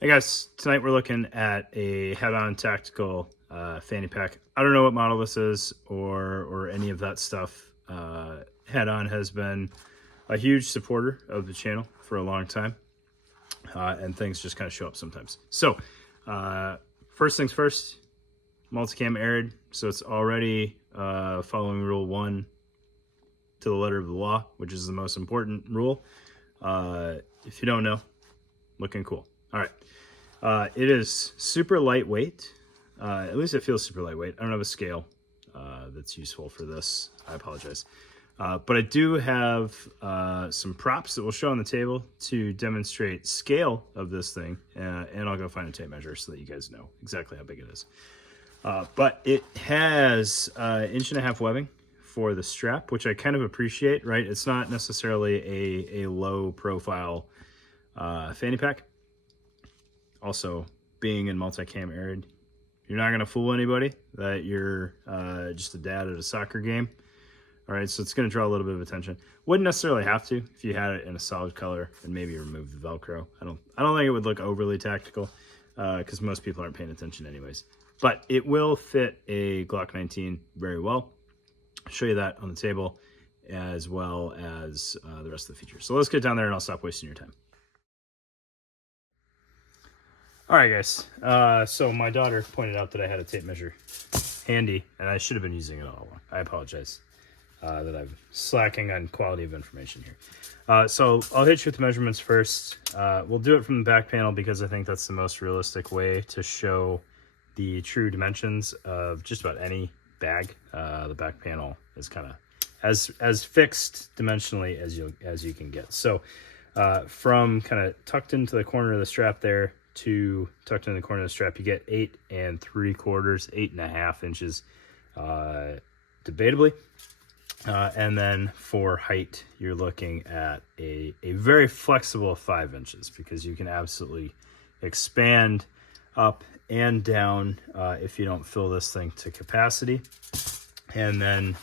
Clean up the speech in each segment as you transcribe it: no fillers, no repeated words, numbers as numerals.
Hey guys, tonight we're looking at a head-on tactical fanny pack. I don't know what model this is or any of that stuff. Head-on has been a huge supporter of the channel for a long time, and things just kind of show up sometimes. So, first things first, multicam arid, so it's already following rule 1 to the letter of the law, which is the most important rule. If you don't know, looking cool. All right. It is super lightweight. At least it feels super lightweight. I don't have a scale that's useful for this. I apologize. But I do have some props that we'll show on the table to demonstrate scale of this thing. And I'll go find a tape measure so that you guys know exactly how big it is. But it has 1.5 inch webbing for the strap, which I kind of appreciate, right? It's not necessarily a low profile fanny pack. Also, being in multicam arid, you're not going to fool anybody that you're just a dad at a soccer game. All right, so it's going to draw a little bit of attention. Wouldn't necessarily have to if you had it in a solid color and maybe remove the Velcro. I don't think it would look overly tactical because most people aren't paying attention anyways. But it will fit a Glock 19 very well. I'll show you that on the table as well as the rest of the features. So let's get down there and I'll stop wasting your time. All right, guys. So my daughter pointed out that I had a tape measure handy, and I should have been using it all along. I apologize that I'm slacking on quality of information here. So I'll hit you with the measurements first. We'll do it from the back panel because I think that's the most realistic way to show the true dimensions of just about any bag. The back panel is kind of as fixed dimensionally as you can get. So from kind of tucked into the corner of the strap there to tucked in the corner of the strap, you get 8 3/4, 8.5 inches, debatably. And then for height, you're looking at a very flexible 5 inches because you can absolutely expand up and down if you don't fill this thing to capacity. And then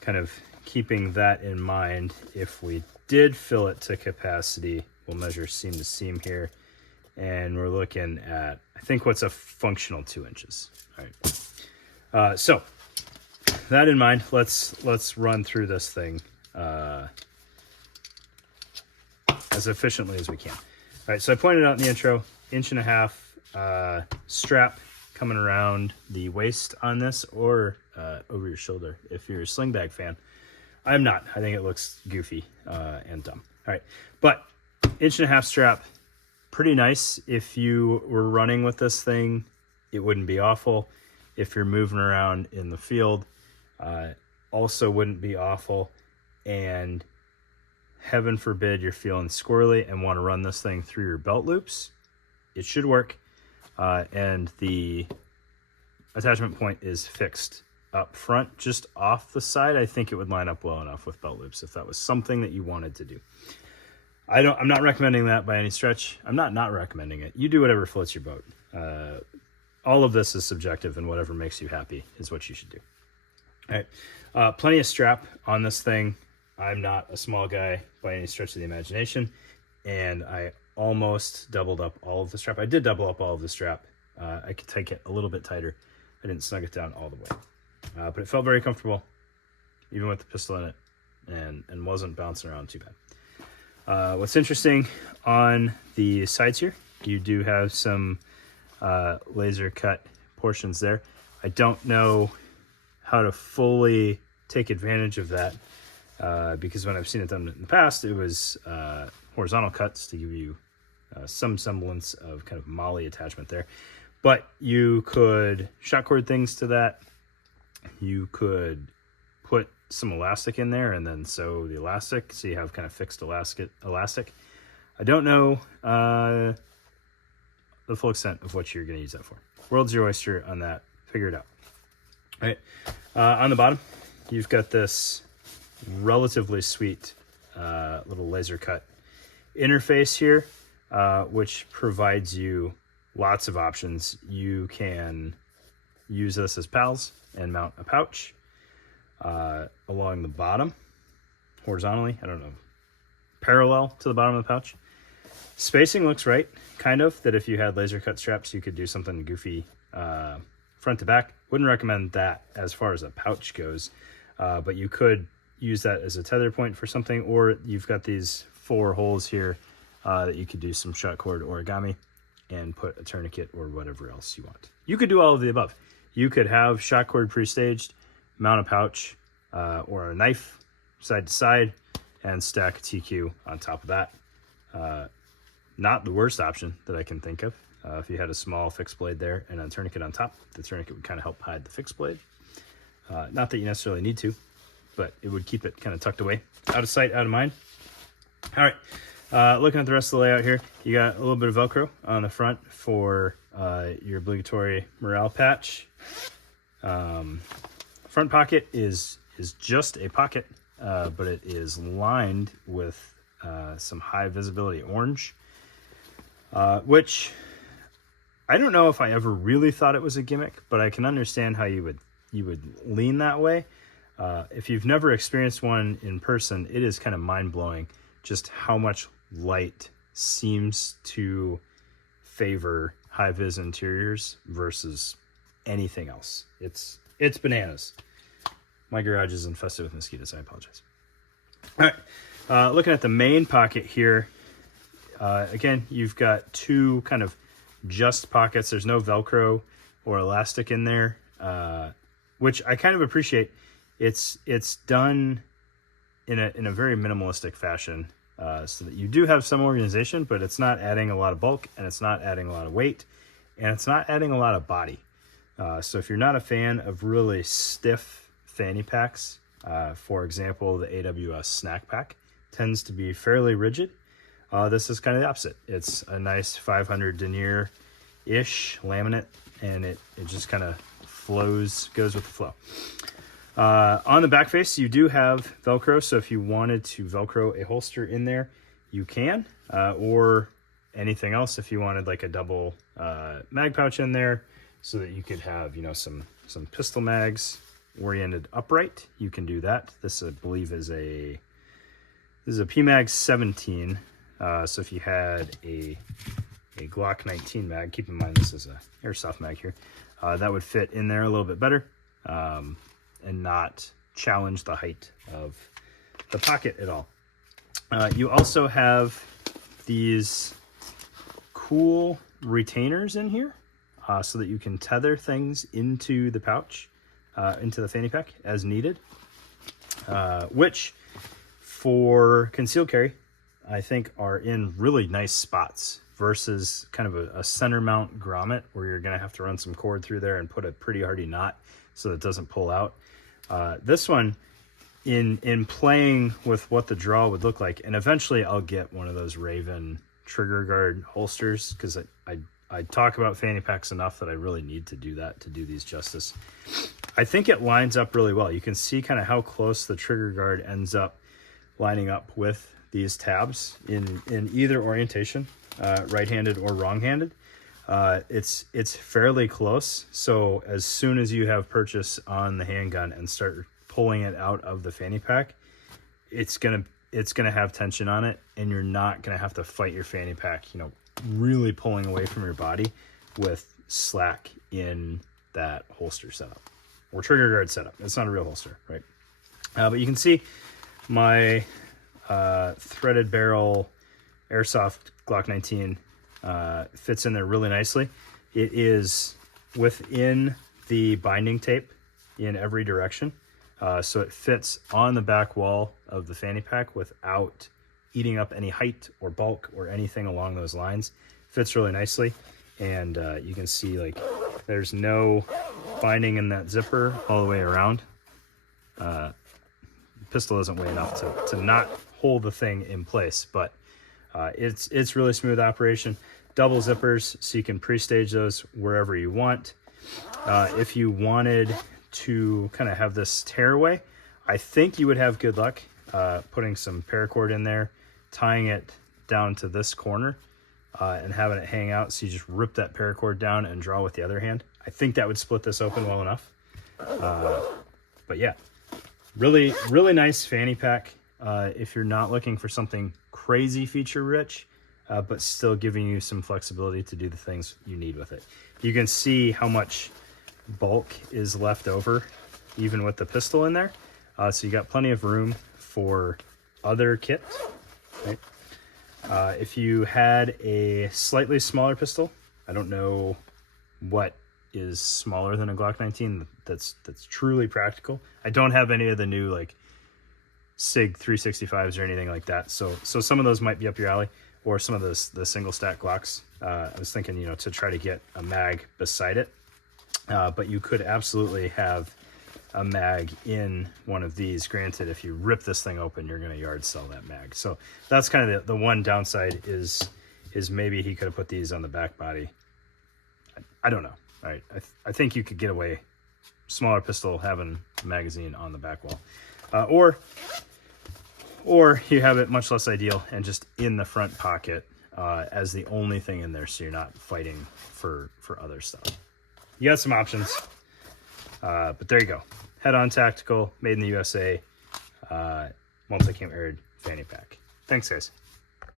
kind of keeping that in mind, if we did fill it to capacity, we'll measure seam to seam here. And we're looking at, I think, what's a functional 2 inches. All right. So that in mind, let's run through this thing as efficiently as we can. All right. So I pointed out in the intro, 1.5 inch strap coming around the waist on this, or over your shoulder if you're a sling bag fan. I'm not. I think it looks goofy and dumb. All right. But 1.5 inch strap. Pretty nice. If you were running with this thing, it wouldn't be awful. If you're moving around in the field, also wouldn't be awful. And heaven forbid you're feeling squirrely and want to run this thing through your belt loops, it should work. And the attachment point is fixed up front, just off the side. I think it would line up well enough with belt loops if that was something that you wanted to do. I'm not recommending that by any stretch. I'm not recommending it. You do whatever floats your boat. All of this is subjective, and whatever makes you happy is what you should do. All right. Plenty of strap on this thing. I'm not a small guy by any stretch of the imagination, and I almost doubled up all of the strap. I did double up all of the strap. I could take it a little bit tighter. I didn't snug it down all the way. But it felt very comfortable, even with the pistol in it, and wasn't bouncing around too bad. What's interesting on the sides here, you do have some laser cut portions there. I don't know how to fully take advantage of that because when I've seen it done in the past, it was horizontal cuts to give you some semblance of kind of molly attachment there. But you could shot cord things to that. You could put some elastic in there and then sew the elastic so you have kind of fixed elastic. I don't know the full extent of what you're going to use that for. World's your oyster on that. Figure it out. All right. On the bottom, you've got this relatively sweet little laser cut interface here, which provides you lots of options. You can use this as pals and mount a pouch along the bottom horizontally. I don't know, parallel to the bottom of the pouch. Spacing looks right, kind of, that if you had laser cut straps, you could do something goofy front to back. Wouldn't recommend that as far as a pouch goes, but you could use that as a tether point for something, or you've got these 4 holes here that you could do some shot cord origami and put a tourniquet or whatever else you want. You could do all of the above. You could have shot cord pre-staged, mount a pouch or a knife side to side, and stack a TQ on top of that. Not the worst option that I can think of. If you had a small fixed blade there and a tourniquet on top, the tourniquet would kind of help hide the fixed blade. Not that you necessarily need to, but it would keep it kind of tucked away. Out of sight, out of mind. All right, looking at the rest of the layout here, you got a little bit of Velcro on the front for your obligatory morale patch. Front pocket is just a pocket, but it is lined with some high visibility orange, which I don't know if I ever really thought it was a gimmick, but I can understand how you would lean that way. If you've never experienced one in person, it is kind of mind-blowing just how much light seems to favor high-vis interiors versus anything else. It's bananas. My garage is infested with mosquitoes. I apologize. All right, looking at the main pocket here, again, you've got 2 kind of just pockets. There's no Velcro or elastic in there, which I kind of appreciate. It's done in a very minimalistic fashion, so that you do have some organization, but it's not adding a lot of bulk, and it's not adding a lot of weight, and it's not adding a lot of body. So if you're not a fan of really stiff fanny packs, for example, the AWS Snack Pack tends to be fairly rigid. This is kind of the opposite. It's a nice 500 denier-ish laminate, and it just kind of goes with the flow. On the back face, you do have Velcro, so if you wanted to Velcro a holster in there, you can, or anything else if you wanted like a double mag pouch in there so that you could have, some pistol mags oriented upright. You can do that. This, I believe, is a PMag 17. So if you had a Glock 19 mag, keep in mind this is a airsoft mag here, that would fit in there a little bit better, and not challenge the height of the pocket at all. You also have these cool retainers in here, so that you can tether things into the pouch, into the fanny pack as needed, which for concealed carry, I think are in really nice spots versus kind of a center mount grommet where you're going to have to run some cord through there and put a pretty hardy knot so that it doesn't pull out. This one, in playing with what the draw would look like, and eventually I'll get one of those Raven trigger guard holsters, because I talk about fanny packs enough that I really need to do that to do these justice. I think it lines up really well. You can see kind of how close the trigger guard ends up lining up with these tabs in either orientation, right-handed or wrong-handed. It's fairly close, so as soon as you have purchase on the handgun and start pulling it out of the fanny pack, it's gonna have tension on it, and you're not gonna have to fight your fanny pack, really pulling away from your body with slack in that holster setup or trigger guard setup. It's not a real holster, right? But you can see my threaded barrel airsoft Glock 19 fits in there really nicely. It is within the binding tape in every direction, so it fits on the back wall of the fanny pack without eating up any height or bulk or anything along those lines. Fits really nicely, and you can see like there's no binding in that zipper all the way around. Pistol doesn't weigh enough to not hold the thing in place, but it's really smooth operation. Double zippers, so you can pre-stage those wherever you want. If you wanted to kind of have this tearaway, I think you would have good luck putting some paracord in there, tying it down to this corner, and having it hang out, so you just rip that paracord down and draw with the other hand. I think that would split this open well enough. But yeah, really, really nice fanny pack. If you're not looking for something crazy feature rich, but still giving you some flexibility to do the things you need with it. You can see how much bulk is left over, even with the pistol in there. So you got plenty of room for other kits, right? If you had a slightly smaller pistol, I don't know what is smaller than a Glock 19 that's truly practical. I don't have any of the new like SIG 365s or anything like that, so some of those might be up your alley, or some of the single stack Glocks. I was thinking, you know, to try to get a mag beside it, but you could absolutely have a mag in one of these. Granted, if you rip this thing open, you're going to yard sell that mag. So that's kind of the one downside is maybe he could have put these on the back body. I don't know. All right, I think you could get away, smaller pistol having a magazine on the back wall, or you have it much less ideal and just in the front pocket as the only thing in there, so you're not fighting for other stuff. You got some options, but there you go. Head-on tactical, made in the USA, multi-cam aired fanny pack. Thanks, guys.